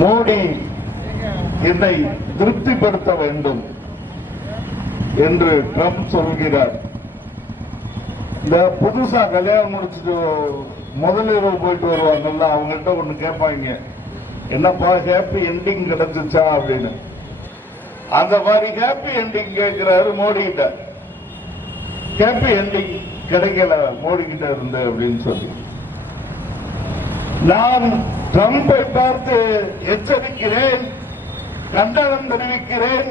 மோடி என்னை திருப்திப்படுத்த வேண்டும் என்று ட்ரம்ப் சொல்கிறார். இந்த புதுசா கல்யாணம் முடிச்சுட்டு முதலிரவு போயிட்டு வருவாங்கல்ல, அவங்ககிட்ட ஒண்ணு கேட்பாங்க, என்னப்பா ஹாப்பி என்டிங் கிடைச்சிச்சா அப்படின்னு. அந்த மாதிரி ஹாப்பி என்டிங் கேட்கிறாரு மோடி கிட்ட. ஹாப்பி என்டிங் கிடைக்கல மோடி கிட்ட இருந்து அப்படின்னு சொல்லி நான் ட்ரம்பை பார்த்து எச்சரிக்கிறேன், கண்டனம் தெரிவிக்கிறேன்,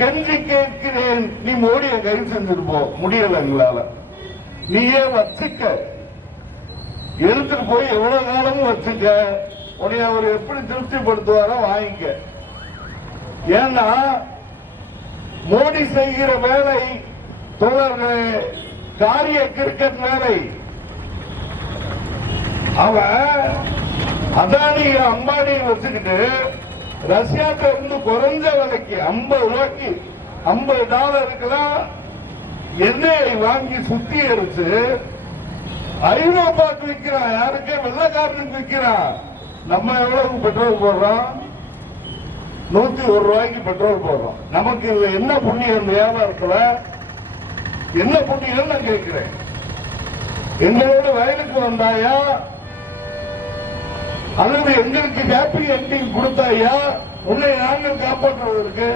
கெஞ்சி கேட்கிறேன், நீ மோடியை கைது செஞ்சுட்டு போ. முடியல எங்களால, நீயே வச்சுக்க, எடுத்துட்டு போய் எவ்வளவு காலமும் வச்சுக்க, உன்னை அவர் எப்படி திருப்திப்படுத்துவாரோ வாங்கிக்க. ஏன்னா மோடி செய்கிற வேலை தோழர்களே காரிய கிரிக்கெட் வேலை. அவன் அதானி அம்பானி வச்சுக்கிட்டு ரஷ்யாட்ட இருந்து குறைஞ்ச விலைக்கு $50 $50 எண்ணெயை வாங்கி சுத்திகரிச்சு ஐரோப்பாக்கு விற்கிறான். யாருக்கு? வெள்ளக்காரனுக்கு விற்கிறான். நம்ம எவ்வளவு பெட்ரோல் போடுறோம்? $101 பெட்ரோல் போடுறோம். நமக்கு இது என்ன புண்ணியம்? வியாபாரத்துல என்ன புண்ணியம் நான் கேட்கிறேன். எங்களோட வயலுக்கு வந்தாயா அல்லது எங்களுக்கு ஹாப்பி என்டிங் கொடுத்தாயா? உன்னை நாங்கள் காப்பாற்றுவதற்கு,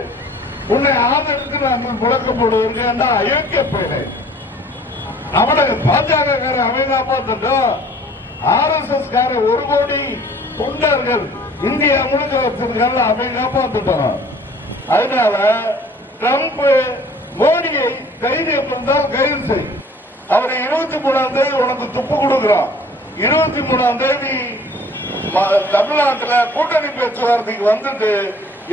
உன்னை ஆதரவுக்கு நாங்கள் முழக்கம் போடுவதற்கு அயோக்கிய பெயரை அவனை பாஜக அவன் காப்பாற்றட்டும். RSS கார 1 கோடி தொண்டர்கள் இந்தியா முழுக்க வச்சிருக்காங்க, அவன் காப்பாற்றட்டும். அதனால ட்ரம்ப் மோடியை கைது இருந்தால் கைது செய். அவரை 23ஆம் தேதி உனக்கு துப்பு கொடுக்கிறான். 23ஆம் தேதி தமிழ்நாட்டில் கூட்டணி பேச்சுவார்த்தைக்கு வந்துட்டு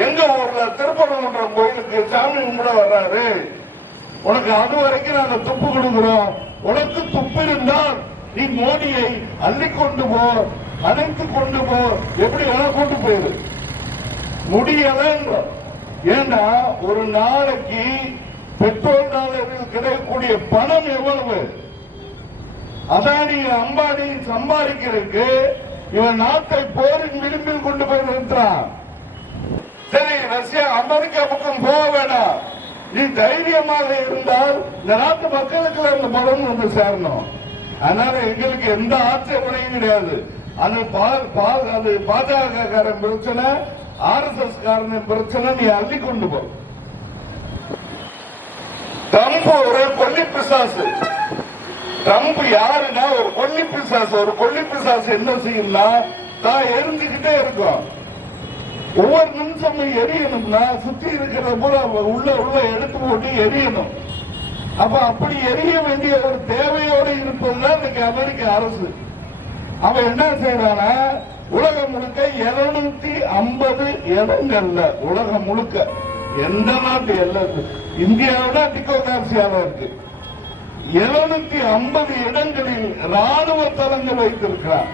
எங்க ஊர்ல திருப்பரங்குன்றம் கோயிலுக்கு சாமி கும்பிட வர்றாரு. உனக்கு அது வரைக்கும் நாங்க துப்பு கொடுக்கிறோம். உனக்கு துப்பு இருந்தால் நீ மோடியை அள்ளி கொண்டு போ, அணைத்து கொண்டு போ, எப்படி வேணா கொண்டு போயிரு. முடியல. ஏன்னா ஒரு நாளைக்கு பெட்ரோல் டாலரில் கிடைக்கக்கூடிய பணம் எவ்வளவு? அதானி அம்பானி சம்பாதிக்கிறதுக்கு இவன் நாட்டை போரின் விளிம்பில் கொண்டு போய் நிறுத்துறான். சரி, ரஷ்யா அமெரிக்கா பக்கம் போக வேண்டாம். நீ தைரியமாக இருந்தால் இந்த நாட்டு மக்களுக்கு அந்த பலம் வந்து சேரணும். அதனால எங்களுக்கு எந்த ஆட்சேபனையும் கிடையாது. அது பாஜக காரன் பிரச்சனை, RSS காரன் பிரச்சனை, நீ அள்ளி கொண்டு போ. ட்ரம்ப் ஒரு கொல்லி பிசாசு. ட்ரம்ப் யாருன்னா ஒரு கொல்லி பிசாசு. ஒரு கொல்லி பிசாசு என்ன செய்யும்னா தான் எரிஞ்சுக்கிட்டே இருக்கும். ஒவ்வொரு நிமிஷமும் எரியணும்னா சுத்தி இருக்கிற பூரா உள்ள எடுத்து போட்டு எரியணும். அப்ப அப்படி எரிய வேண்டிய ஒரு தேவையோடு இருப்பதுதான் இன்னைக்கு அமெரிக்க அரசு. அவன் என்ன செய்யறானா, உலகம் முழுக்க 750 இடங்கள்ல, உலகம் முழுக்க எந்த நாட்டு எல்லாம் இந்தியாவோட டிகோகார்சியால இருக்கு, 750 இடங்களில் ராணுவ தளங்கள் வைத்திருக்கிறார்.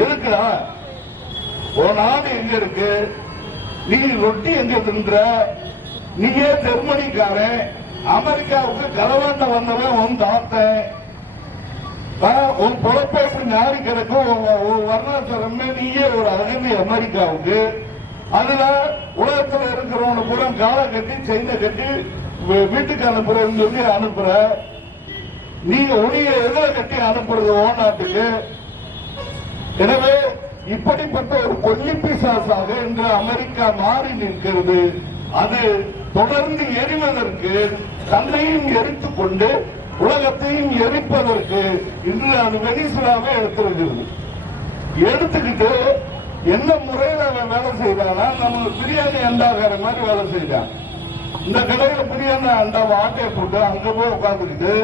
எதுக்குடா? ஒரு நாடு எங்க இருக்கு? நீ ரொட்டி எங்க தின்ற? நீயே ஜெர்மனிக்காரன், அமெரிக்காவுக்கு கலவாண்ட வந்தவன் உன் தாத்தன், உன் பொழப்ப எப்படி ஞாரி கிடக்கும்? வர்ணாசிரமே நீயே ஒரு அகதி அமெரிக்காவுக்கு. அதுல உலகத்துல இருக்கிறவன கூட காலை கட்டி செயினை கட்டி வீட்டுக்கு அனுப்புறன்னு சொல்லி அனுப்புற. நீங்க உடைய எதிர கட்டி அனுப்புறது ஓ நாட்டுக்கு. எனவே இப்படிப்பட்ட ஒரு கொல்லி பிசாசாக இன்று அமெரிக்கா மாறி நிற்கிறது. அது தொடர்ந்து எரிவதற்கு, தன்னையும் எரித்துக் கொண்டு உலகத்தையும் எரிப்பதற்கு இன்று அது வெனிசுலாவே எடுத்திருக்கிறது. எடுத்துக்கிட்டு என்ன முறையில் அவன் வேலை செய்யறானா, நம்ம பிரியாணி அண்டாகார மாதிரி வேலை செய்யறான். இந்த கடையில பிரியாணி அண்டாவை ஆட்டையை போட்டு அங்க போய் உட்காந்துக்கிட்டு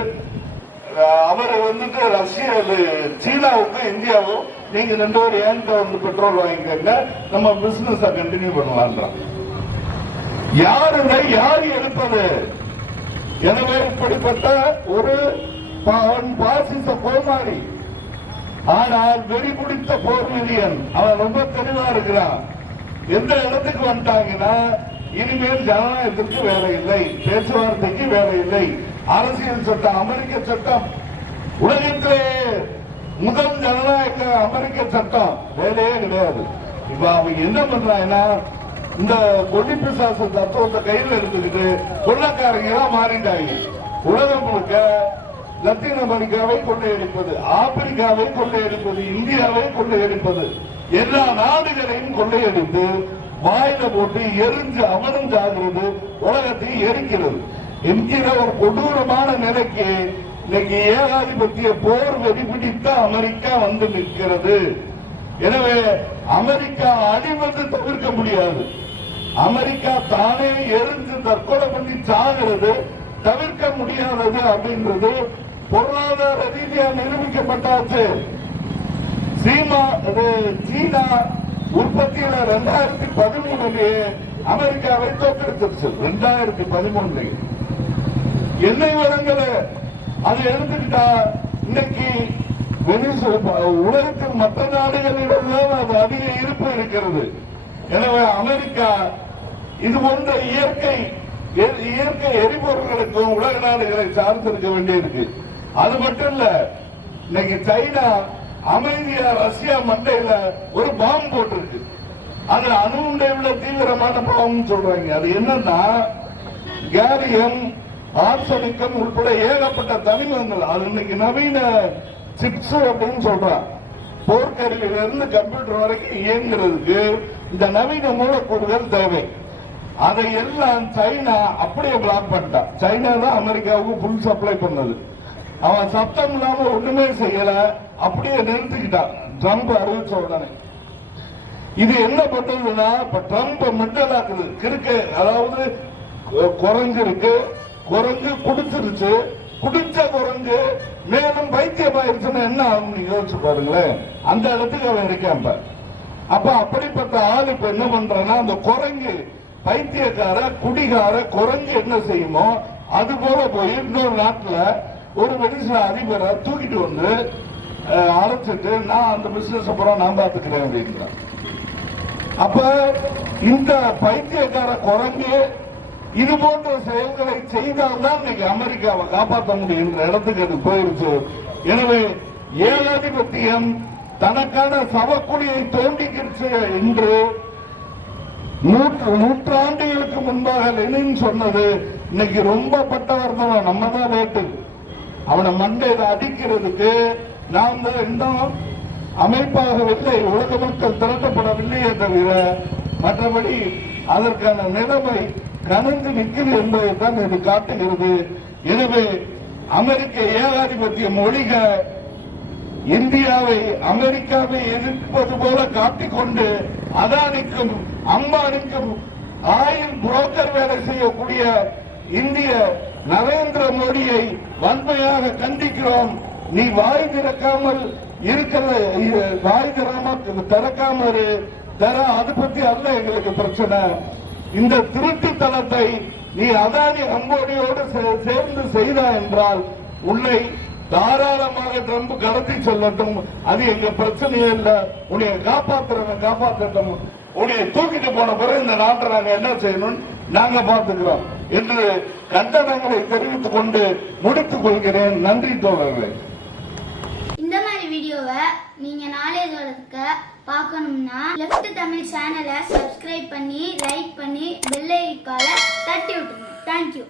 அவர் வந்துட்டு ரஷ்யா சீனாவுக்கு இந்தியாவும் நீங்க 2 பேரும் ஏன்ட்ட வந்து பெட்ரோல் வாங்கிக்கங்க, நம்ம பிசினஸ் கண்டினியூ பண்ணலான்றான். யாருங்க யாரு எடுப்பது? எனவே இப்படிப்பட்ட ஒரு பாசிச கோமாளி, ஆனால் வெறி பிடித்த போர் வீரியன், அவன் ரொம்ப தெளிவா இருக்கிறான். எந்த இடத்துக்கு வந்துட்டாங்கன்னா இனிமேல் ஜனநாயகத்திற்கு வேலை இல்லை, பேச்சுவார்த்தைக்கு வேலை இல்லை. அரசியல் சட்டம், அமெரிக்க சட்டம், உலகத்திலே முதல் ஜனநாயக அமெரிக்க சட்டம் வேலையே கிடையாது. இப்ப அவங்க என்ன பண்றாங்கன்னா இந்த கொல்லி பிசாசு தத்துவத்தை கையில் எடுத்துக்கிட்டு கொள்ளக்காரங்க எல்லாம் மாறிட்டாங்க. உலகம் முழுக்க லத்தீன் அமெரிக்காவை கொள்ளையடிப்பது, ஆப்பிரிக்காவை கொள்ளையடிப்பது, இந்தியாவை கொள்ளையடிப்பது, எல்லா நாடுகளையும் கொள்ளையடித்து வாயில போட்டு எரிஞ்சு அவனும் சாகிறது, உலகத்தை எரிக்கிறது என்கிற ஒரு கொடூரமான நிலைக்கு இன்னைக்கு ஏகாதிபத்திய போர் வெடிபிடித்த அமெரிக்கா வந்து நிற்கிறது. எனவே அமெரிக்கா அழிவது தவிர்க்க முடியாது. அமெரிக்கா தானே எரிஞ்சு தற்கொலை பண்ணி சாகிறது தவிர்க்க முடியாதது அப்படின்றது பொருளாதார ரீதியா நிரூபிக்கப்பட்டாச்சு. சீனா உற்பத்தியில 2013 அமெரிக்காவை தோற்கடிச்சிருச்சு. 2013 எண்ணெய் வளங்களை அதை எடுத்துக்கிட்டா இன்னைக்கு உலகத்தின் மற்ற நாடுகளிடம் அது அதிக இருப்பு இருக்கிறது. எனவே அமெரிக்கா இது போன்ற இயற்கை எரிபொருள்களுக்கும் உலக நாடுகளை சார்ந்திருக்க வேண்டியிருக்கு. அது மட்டும் இல்ல, இன்னைக்கு சைனா அமைதியா ரஷ்யா மண்டையில ஒரு பாம்பு போட்டிருக்கு. அது அணுகுண்டை விட தீவிரமான பாம்பு சொல்றாங்க. அது என்னன்னா கேரியம், ஆர்சனிக்கம் உட்பட ஏகப்பட்ட தனிமங்கள். அது இன்னைக்கு நவீன சிப்ஸ் அப்படின்னு சொல்றான். போர்க்கருவியில இருந்து கம்ப்யூட்டர் வரைக்கும் இயங்குறதுக்கு இந்த நவீன மூலக்கூறுகள் தேவை. அதை எல்லாம் சைனா அப்படியே பிளாக் பண்ணிட்டான். சைனா தான் அமெரிக்காவுக்கு புல் சப்ளை பண்ணது. அவன் சத்தம் இல்லாம ஒண்ணுமே செய்யல, அப்படியே நிறுத்திக்கிட்டான் ட்ரம்ப் அறிவிச்ச உடனே. இது என்ன பண்றதுன்னா இப்ப ட்ரம்ப் மென்டல் ஆக்குது, கிறுக்கு. அதாவது குறைஞ்சிருக்கு, குறைஞ்சு குடிச்சிருச்சு, குடிச்ச குறைஞ்சு மேலும் பைத்தியமாயிருச்சுன்னா என்ன ஆகும் நீங்க யோசிச்சு பாருங்களேன். அந்த இடத்துக்கு அவன் இருக்கான். அப்ப அப்படிப்பட்ட ஆள் இப்ப என்ன பண்றான்னா அந்த குரங்கு பைத்தியக்கார குடிகார குரங்கு என்ன செய்யுமோ அது போல போய் இன்னொரு நாட்டுல ஒரு மெடிசன் அதிபரை தூக்கிட்டு வந்து அழைச்சிட்டு நான் அந்த பிசினஸ் அப்புறம் நான் பார்த்துக்கிறேன் அப்படிங்கிறான். அப்ப இந்த பைத்தியக்கார குரங்கு இது போன்ற செயல்களை செய்தால்தான் இன்னைக்கு அமெரிக்காவை காப்பாற்ற முடியுன்ற இடத்துக்கு அது போயிருச்சு. எனவே ஏகாதிபத்தியம் தனக்கான சவக்குழியை தோண்டிக்கிடுச்சு என்று நூற்றாண்டுகளுக்கு முன்பாக லெனின் சொன்னது இன்னைக்கு ரொம்ப பட்டவர் தான். நம்ம தான் வேட்டு அவனை மண்டையில அடிக்கிறதுக்கு நாம் தான் இன்னும் அமைப்பாகவில்லை, உலக மக்கள் திரட்டப்படவில்லையே தவிர மற்றபடி அதற்கான நிலைமை கனந்து நிற்கிறது என்பதை தான் இது காட்டுகிறது. எனவே அமெரிக்க ஏகாதிபத்தியம் ஒழிக, இந்தியாவை அமெரிக்காவை எதிர்ப்பது போல காட்டிக்கொண்டு அதானிக்கும் அம்பானிக்கும் ஆயில் புரோக்கர் வேலை செய்யக்கூடிய இந்திய நரேந்திர மோடியை வன்மையாக கண்டிக்கிறோம். நீ வாய் திறக்காமல் இருக்கிற, வாய் திறக்காமல் தர, அது பத்தி அல்ல எங்களுக்கு பிரச்சனை. இந்த திருட்டுத்தனத்தை நீ அதானி அம்போனியோடு சேர்ந்து செய்தா என்றால் உன்னை தாராளமாக ட்ரம்ப் கடத்தி சொல்லட்டும், அது எங்க பிரச்சனையே இல்ல. உன்னை காப்பாற்றுறவன் காப்பாற்றட்டும், உன்னை தூக்கிட்டு போன பிறகு இந்த நாட்டை நாங்க என்ன செய்யணும் நாங்க பார்த்துக்கிறோம் என்று கண்டனங்களை தெரிவித்துக் கொண்டு முடித்துக் கொள்கிறேன். நன்றி தோழர்களே. இந்த மாதிரி வீடியோவை நீங்க நாலேஜ் வளர்க்க பார்க்கணும்னா லெஃப்ட் தமிழ் சேனலை சப்ஸ்கிரைப் பண்ணி லைக் பண்ணி பெல் ஐகானை தட்டி விட்டுருங்க. தேங்க்யூ.